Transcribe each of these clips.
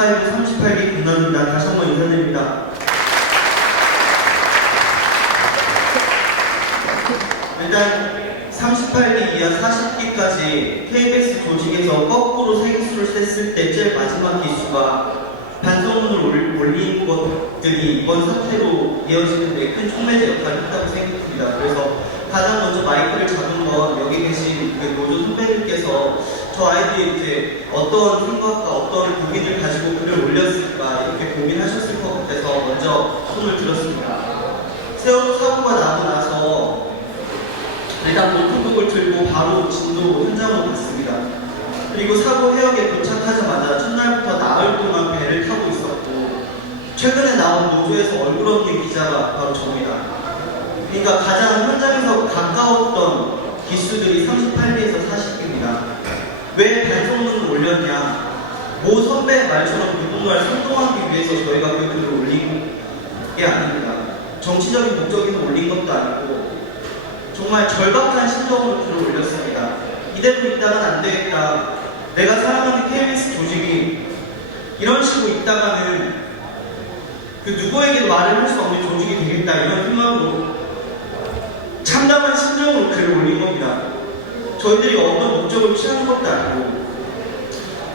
사회부 38기 김남입니다. 다시 한번 인사드립니다. 일단 38기 이하 40기까지 KBS 조직에서 거꾸로 세기수를 셌을 때 제일 마지막 기수가 반성문을 올린 것들이 이번 사태로 이어지는데 큰 촉매제 역할을 했다고 생각합니다. 그래서 가장 먼저 마이크를 잡은 건 여기 계신 그 노조 선배님께서 저 아이들이 이제 어떤 생각과 어떤 고민을 가지고 글을 올렸을까 이렇게 고민하셨을 것 같아서 먼저 손을 들었습니다. 세월호 사고가 나고 나서 일단 노트북을 들고 바로 진도 현장으로 갔습니다. 그리고 사고 해역에 도착하자마자 첫날부터 나흘 동안 배를 타고 있었고 최근에 나온 노조에서 얼굴 없는 기자가 바로 저입니다. 그러니까 가장 현장에서 가까웠던 기수들이 38기에서 40기입니다. 왜 반성문을 올렸냐? 모 선배의 말처럼 누군가를 선동하기 위해서 저희가 그 글을 올린 게 아닙니다. 정치적인 목적에서 올린 것도 아니고 정말 절박한 심정으로 글을 올렸습니다. 이대로 있다간 안 되겠다. 내가 사랑하는 KBS 조직이 이런 식으로 있다가는 그 누구에게도 말을 할 수 없는 조직이 되겠다 이런 생각으로 참담한 심정으로 글을 올린 겁니다. 저희들이 어떤 목적을 취하는 것도 아니고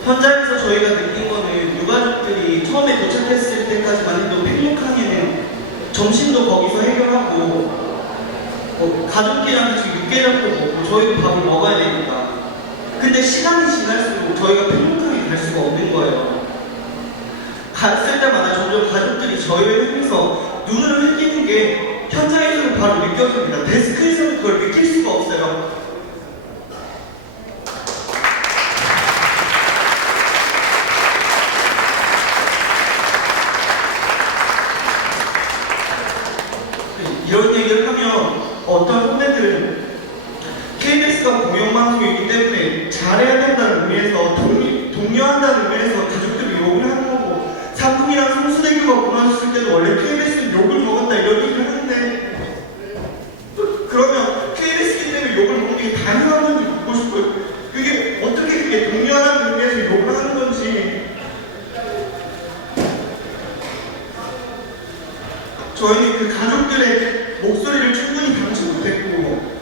현장에서 저희가 느낀 거는 유가족들이 처음에 도착했을 때까지만 해도 팽목항에는 점심도 거기서 해결하고 가족끼리랑 같이 육개장도 먹고 저희도 밥을 먹어야 되니까 근데 시간이 지날수록 저희가 팽목항에 갈 수가 없는 거예요. 갔을 때마다 점점 가족들이 저희를 향해서 눈을 흘리는 게 현장에서는 바로 느껴집니다. 데스크에서는 그걸 느낄 수가 없어요. 이런 얘기를 하면 어떤 선배들은 KBS가 공영방송이기 때문에 잘해야 된다는 의미에서 독려한다는 의미에서 가족들이 욕을 하는 거고 상품이랑 성수대교가 무너졌을 때도 원래 KBS는 욕을 먹었다 이런 얘기를 하는데 그러면 KBS기 때문에 욕을 먹는 게 당연한 건지 묻고 싶어요. 그게 어떻게 그게 독려하는 의미에서 욕을 하는 건지 저희는 그 가족들의 목소리를 충분히 담지 못했고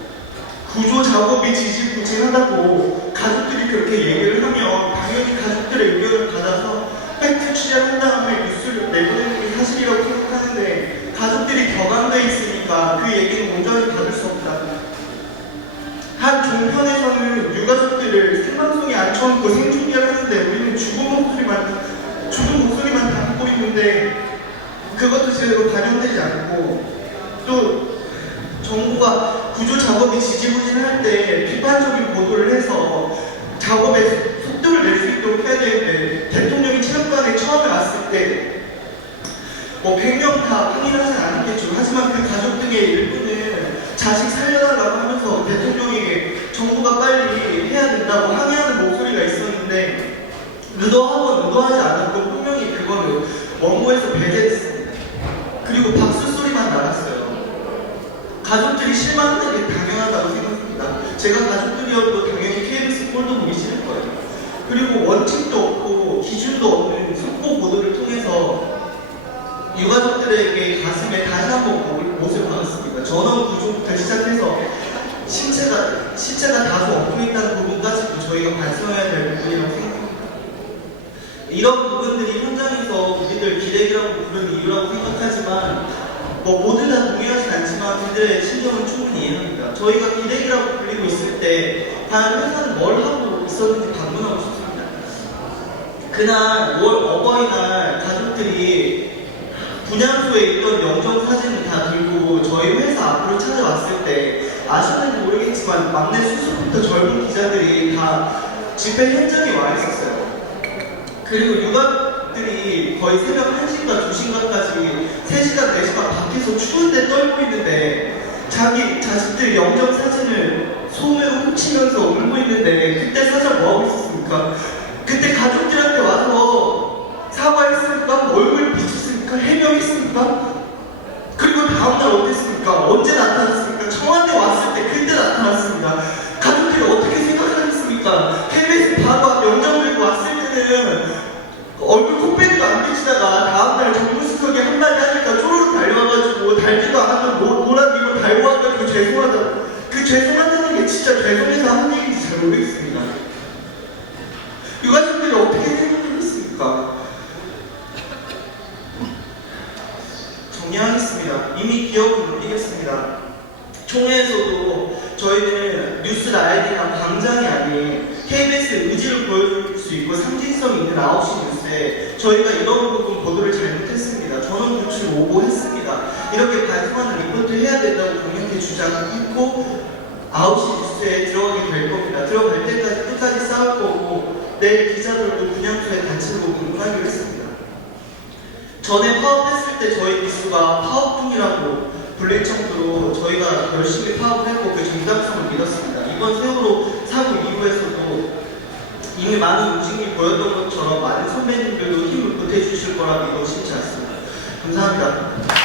구조 작업이 지지부진하다고 가족들이 그렇게 얘기를 하면 당연히 가족들의 의견을 받아서 팩트 취재한 다음에 뉴스를 내보내는 게 사실이라고 생각하는데 가족들이 격앙돼 있으니까 그 얘기는 온전히 받을 수 없다. 한 종편에서는 유가족들을 생방송에 앉혀놓고 생중계를 하는데 우리는 죽은 목소리만 담고 있는데 그것도 제대로 반영되지 않고 또 정부가 구조 작업이 지지부진할 때 비판적인 보도를 해서 작업에 속도를 낼 수 있도록 해야 되는데 대통령이 체육관에 처음에 왔을 때 100명 다 항의하진 않았겠죠. 하지만 그 가족 등의 일부는 자식 살려달라고 하면서 대통령에게 정부가 빨리 해야 된다고 항의하는 목소리가 있었는데 의도하건 의도하지 않았건 분명히 그거는 원고에서 배제됐습니다. 그리고 박수 소리만 나갔어요. 가족들이 실망하는 게 당연하다고 생각합니다. 제가 가족들이어도 당연히 KBS 꼴도 보기 싫을 거예요. 그리고 원칙도 없고 기준도 없는 속보 보도를 통해서 유가족들에게 가슴에 다시 한번 못을 박았습니다. 전원 구조부터 시작해서 신체가 다소 엉켜 있다는 부분까지도 저희가 반성해야 될 부분이라고 생각합니다. 이런 부분들이 현장에서 우리들 기레기라고 부르는 이유라고 생각하지만 모두 다 동의하진 않지만 그들의 심정은 충분히 이해합니다. 저희가 기레기라고 불리고 있을 때 다른 회사는 뭘 하고 있었는지 방문하고 싶습니다. 그날 5월 어버이날 가족들이 분향소에 있던 영정 사진을 다 들고 저희 회사 앞으로 찾아왔을 때 아시는지 모르겠지만 막내 수습부터 젊은 기자들이 다 집회 현장에 와 있었어요. 그리고 유가들이 거의 새벽 1시인가 2시인가까지 3시간, 4시간 밖에서 추운데 떨고 있는데 자기 자식들 영정 사진을 소매로 훔치면서 울고 있는데 그때 사장 뭐하고 있었습니까? 그때 가족들한테 와서 사과했습니까? 얼굴 비쳤습니까? 해명했습니까? 그리고 다음날 어땠습니까? 언제 나타났습니까? 청와대 왔을 때 그때 나타났습니다. 가족들이 어떻게 생각하겠습니까? KBS 바로 영정 들고 왔을 때는 얼굴 콕 그리고 상징성 있는 9시 뉴스에 저희가 이런 부분 보도를 잘못했습니다. 저는 고칠 오보했습니다. 이렇게 발송하는 리포트 해야 된다고 강력히 주장했고 9시 뉴스에 들어가게 될 겁니다. 들어갈 때까지 끝까지 싸울 거고 내일 기자들도 분향소에 단체로 공부하기로 했습니다. 전에 파업했을 때 저희 기수가 파업중이라고 불릴 정도로 저희가 열심히 파업을 했고 그 정당성을 믿었습니다. 이번 세월호 사고 이후에서도 이미 많은 움직임이 보였던 것처럼 많은 선배님들도 힘을 보태주실 거라 믿어 쉽지 않습니다. 감사합니다.